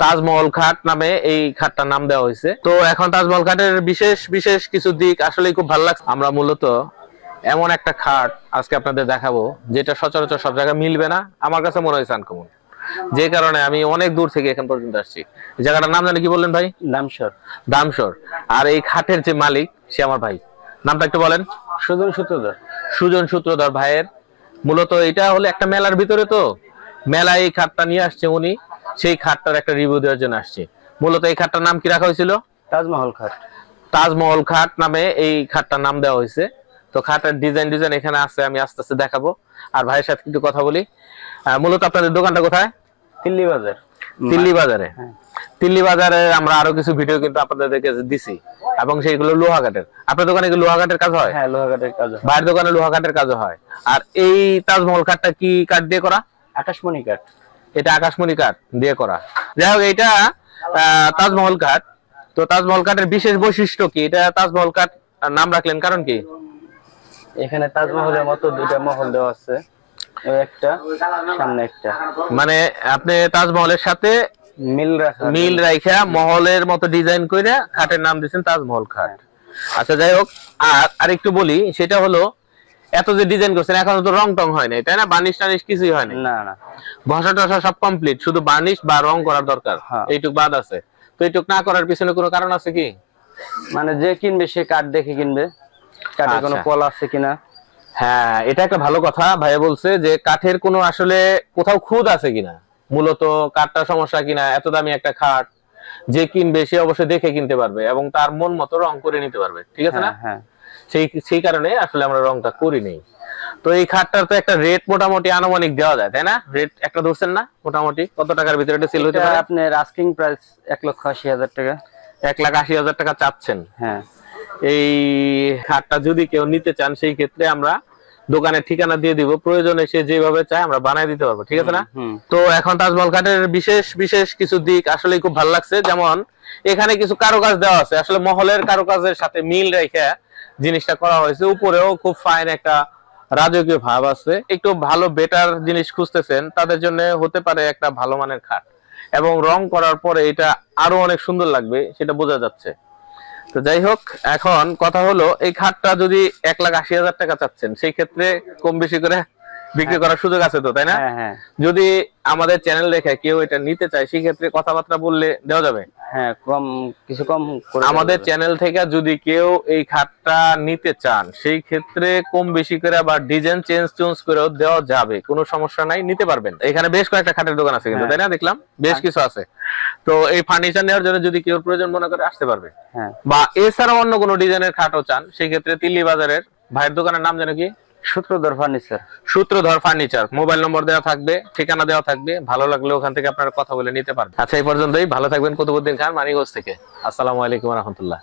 তাজমহল খাট নামে এই খাটটার নাম দেওয়া হয়েছে। তো এখন তাজমহল খাটের বিশেষ বিশেষ কিছু দিক আসলে খুব ভালো লাগছে। আমরা মূলত এমন একটা খাট আজকে আপনাদের দেখাবো যেটা সচরাচর সব জায়গায় মিলবে না, আমার কাছে মনে হয়েছে আনকমন, যে কারণে আমি অনেক দূর থেকে এখন পর্যন্ত আসছি। এই জায়গাটার নাম জানি কি বললেন ভাই? দামসর। দামসর। আর এই খাটের যে মালিক সে আমার ভাই, নামটা একটু বলেন। সুজন সূত্রধর। সুজন সূত্রধর ভাইয়ের মূলত এটা হলো একটা মেলার ভিতরে, তো মেলায় এই খাটটা নিয়ে আসছে উনি, সেই খাটটার একটা রিভিউ দেওয়ার জন্য আসছে। মূলত এই খাটটার নাম কি রাখা হয়েছিল? তাজমহল খাট। তাজমহল খাট নামে এই খাটটার নাম দেওয়া হয়েছে। তো খাটের ডিজাইন এখানে আছে, আমি আস্তে আস্তে দেখাবো। আর ভাইয়ের সাথে একটু কথা বলি। মূলত আপনাদের দোকানটা কোথায়? দিল্লি বাজার। দিল্লি বাজারে। দিল্লি বাজারে আমরা আরো কিছু ভিডিও কিন্তু আপনাদেরকে দিছি, এবং সেইগুলো লোহাঘাটের। আপনার দোকানে কি লোহাঘাটের কাজ হয়? হ্যাঁ, লোহাঘাটের কাজ হয়। ভাইয়ের দোকানে লোহাঘাটের কাজ হয়। আর এই তাজমহল কাঠটা কি কাঠ দিয়ে করা? আকাশমণি কাঠ। এটা আকাশমণি কাঠ দিয়ে করা। যাই হোক, এটা তাজমহল কাঠ। তো তাজমহল কাঠের বিশেষ বৈশিষ্ট্য কি? এটা তাজমহল কাঠ নাম রাখলেন কারণ কি? এখানে তাজমহলের মতো দুইটা মহল দেওয়া আছে, একটা সামনে একটা, মানে আপনি তাজমহলের সাথে মিল রাখা মহলের মতো ডিজাইন করে খাটের নাম দিয়েছেন তাজমহল খাট। আচ্ছা, যাই হোক, আর একটু বলি, সেটা হলো এত যে ডিজাইন করছেন এখনো তো রং টং হয় নাই, তাই না? বার্নিশ টার্নিশ কিছুই হয় নাই? না না, ঘষা টসা সব কমপ্লিট, শুধু বার্নিশ বা রং করার দরকার, এইটুক বাদ আছে। তো এইটুক না করার পিছনে কোনো কারণ আছে কি? মানে যে কিনবে সে কাঠ দেখে কিনবে, কাঠে কোনো কল আছে কিনা। হ্যাঁ, এটা একটা ভালো কথা ভাইয়া বলছে, যে কাঠের কোনো আসলে কোথাও খুঁত আছে কিনা, মূলত কাঠটা সমস্যা কিনা। এত দামি একটা খাট যে কিনবে সে অবশ্যই দেখে কিনতে পারবে এবং তার মন মতো রং করে নিতে পারবে, ঠিক আছে না? হ্যাঁ, সেই কারণে আসলে আমরা রংটা করি নেই। তো এই খাটটার তো একটা রেট মোটামুটি আনুমানিক দেওয়া যায়, তাই না? রেট একটা ধরছেন না মোটামুটি কত টাকার ভিতরে এটা সেল হতে পারে? আপনার আস্কিং প্রাইস 1,80,000 টাকা। 1,80,000 টাকা চাচ্ছেন? হ্যাঁ। এই খাটটা যদি কেউ নিতে চান, সেই ক্ষেত্রে আমরা দোকানের ঠিকানা দিয়ে দিব, প্রয়োজনে সে যেভাবে চায় আমরা বানিয়ে দিতে পারবো, ঠিক আছে না? তো এখন তাজমহল কাঠের বিশেষ বিশেষ কিছু দিক আসলে খুব ভালো লাগছে। যেমন এখানে কিছু কারুকাজ দেওয়া আছে, আসলে মহলের কারুকাজের সাথে মিল রেখে জিনিসটা করা হয়েছে। উপরেও খুব ফাইন একটা রাজকীয় ভাব আছে। একটু ভালো বেটার জিনিস খুঁজতেছেন তাদের জন্য হতে পারে একটা ভালো মানের খাট, এবং রং করার পরে এটা আরো অনেক সুন্দর লাগবে, সেটা বোঝা যাচ্ছে। তো যাই হোক, এখন কথা হলো, এই খাটটা যদি 1,80,000 টাকা চাচ্ছেন, সেই ক্ষেত্রে কম বেশি করে বিক্রি করার সুযোগ আছে তো, তাই না? যদি আমাদের চ্যানেল দেখে কেউ এটা নিতে চায়, সেই ক্ষেত্রে কথাবার্তা বললে দেওয়া যাবে? হ্যাঁ, কিছু কম করে। আমাদের চ্যানেল থেকে যদি কেউ এই খাটটা নিতে চান, সেই ক্ষেত্রে কম বেশি করে বা ডিজাইন চেঞ্জ করেও দেওয়া যাবে, কোনো সমস্যা নাই, নিতে পারবেন। এখানে বেশ কয়েকটা খাটের দোকান আছে কিন্তু, তাই না? দেখলাম বেশ কিছু আছে। তো এই ফার্নিচার নেওয়ার জন্য যদি কেউ প্রয়োজন মনে করে আসতে পারবে। বা এছাড়া অন্য কোনো ডিজাইনের খাটও চান, সেই ক্ষেত্রে দিল্লি বাজারের ভাইয়ের দোকানের নাম যেন কি? সূত্রধর ফার্নিচার। সূত্রধর ফার্নিচার। মোবাইল নম্বর দেওয়া থাকবে, ঠিকানা দেওয়া থাকবে, ভালো লাগলে ওখান থেকে আপনারা কথা বলে নিতে পারবেন। আচ্ছা, এই পর্যন্তই। ভালো থাকবেন। কুতুবউদ্দিন খান, মানিকগঞ্জ থেকে। আসসালামু আলাইকুম ওয়া রাহমাতুল্লাহ।